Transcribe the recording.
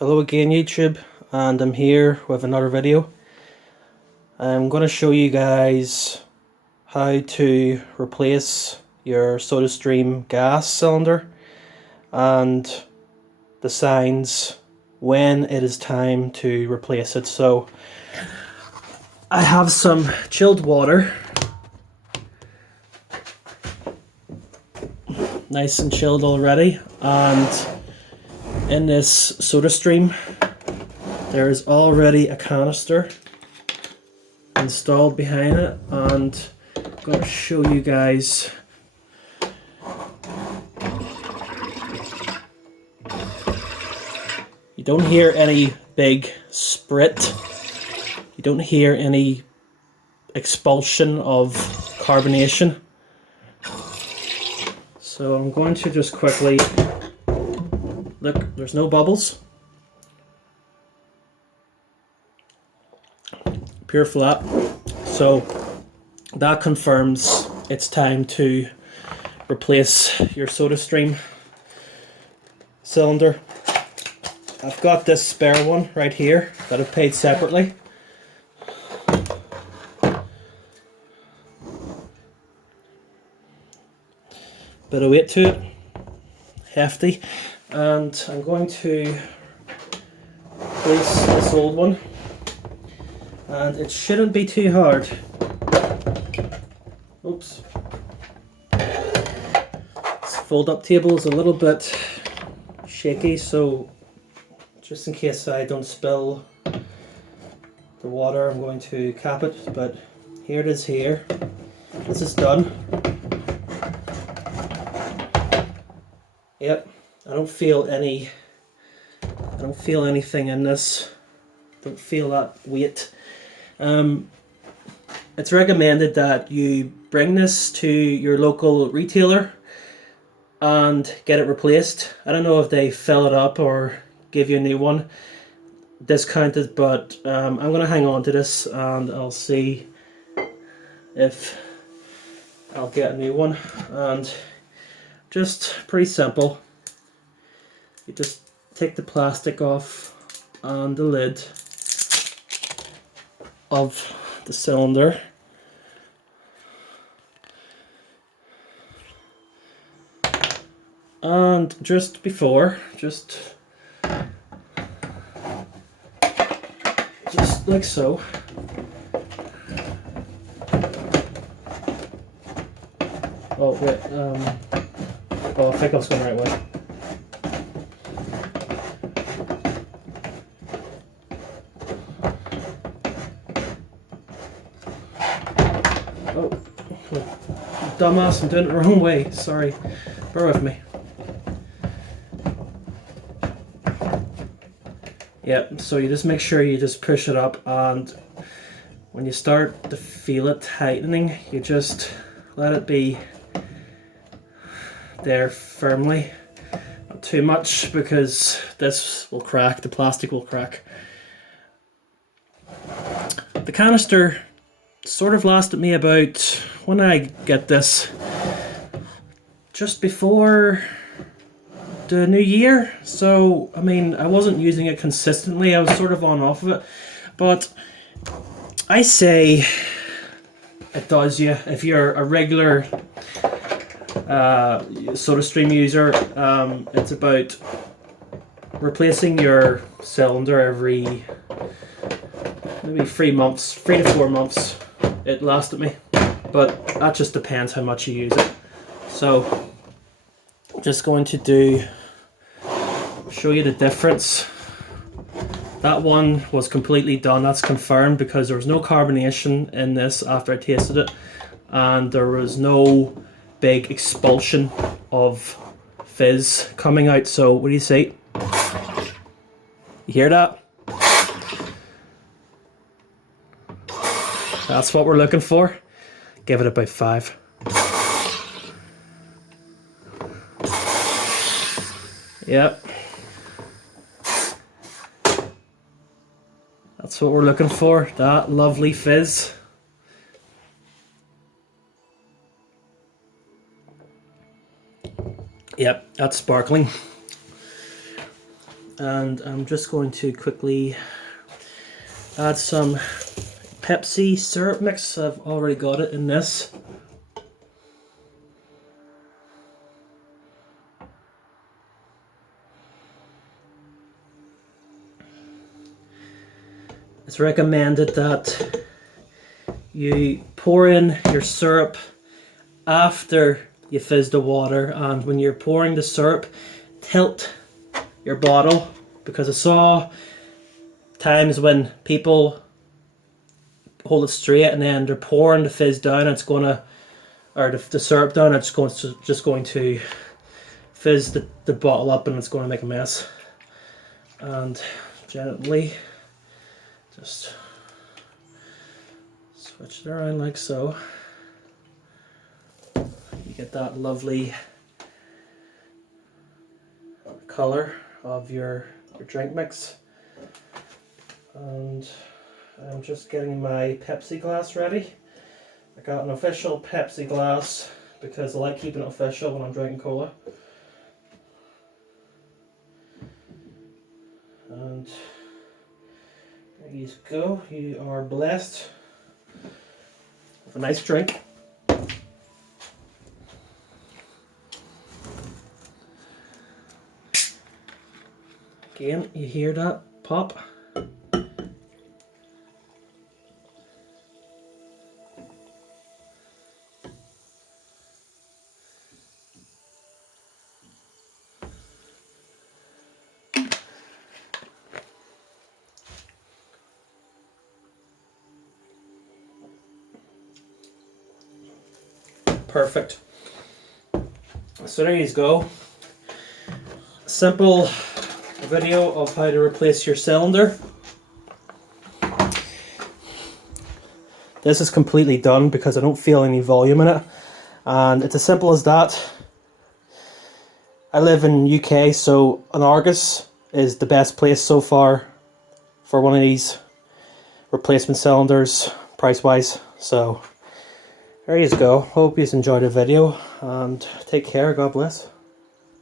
Hello again YouTube, and I'm here with another video. I'm going to show you guys how to replace your Sodastream gas cylinder and the signs when it is time to replace it. So I have some chilled water, nice and chilled already, and in this Sodastream there is already a canister installed behind it, and I'm going to show you guys. You don't hear any big sprit, you don't hear any expulsion of carbonation. So I'm going to just quickly look, there's no bubbles. Pure flat. So that confirms it's time to replace your Sodastream cylinder. I've got this spare one right here that I've paid separately. Bit of weight to it, hefty. And I'm going to replace this old one, and it shouldn't be too hard. Oops. This fold-up table is a little bit shaky, so just in case I don't spill the water, I'm going to cap it, but here it is here. This is done. Yep. I don't feel anything in this. Don't feel that weight. It's recommended that you bring this to your local retailer and get it replaced. I don't know if they fill it up or give you a new one discounted, but I'm going to hang on to this and I'll see if I'll get a new one. And just pretty simple. You just take the plastic off and the lid of the cylinder. And just like so. Oh wait, oh, I think I was going the right way. Oh, dumbass, I'm doing it the wrong way. Sorry, bear with me. Yep, so you just make sure you just push it up, and when you start to feel it tightening, you just let it be there firmly. Not too much, because this will crack, the plastic will crack. The canister sort of lasted me about, when I get this, just before the new year. So I mean, I wasn't using it consistently, I was sort of on off of it, but I say it does you. If you're a regular Sodastream user, it's about replacing your cylinder every maybe 3 months, 3 to 4 months. It lasted me, but that just depends how much you use it. So I'm just going to show you the difference. That one was completely done, that's confirmed, because there was no carbonation in this after I tasted it, and there was no big expulsion of fizz coming out. So what do you see? You hear that? That's what we're looking for. Give it about 5. Yep. That's what we're looking for, that lovely fizz. Yep, that's sparkling. and I'm just going to quickly add some Pepsi syrup mix. I've already got it in this. It's recommended that you pour in your syrup after you fizz the water, and when you're pouring the syrup, tilt your bottle, because I saw times when people hold it straight and then they're pouring the fizz down, it's gonna, or the syrup down, it's just going to fizz the bottle up and it's going to make a mess. And gently just switch it around like so. You get that lovely color of your drink mix. And I'm just getting my Pepsi glass ready. I got an official Pepsi glass because I like keeping it official when I'm drinking cola. And there you go, you are blessed with a nice drink. Again, you hear that pop? Perfect. So there you go. Simple video of how to replace your cylinder. This is completely done because I don't feel any volume in it, and it's as simple as that. I live in UK, so an Argus is the best place so far for one of these replacement cylinders price wise. So there you go. Hope you enjoyed the video and take care. God bless.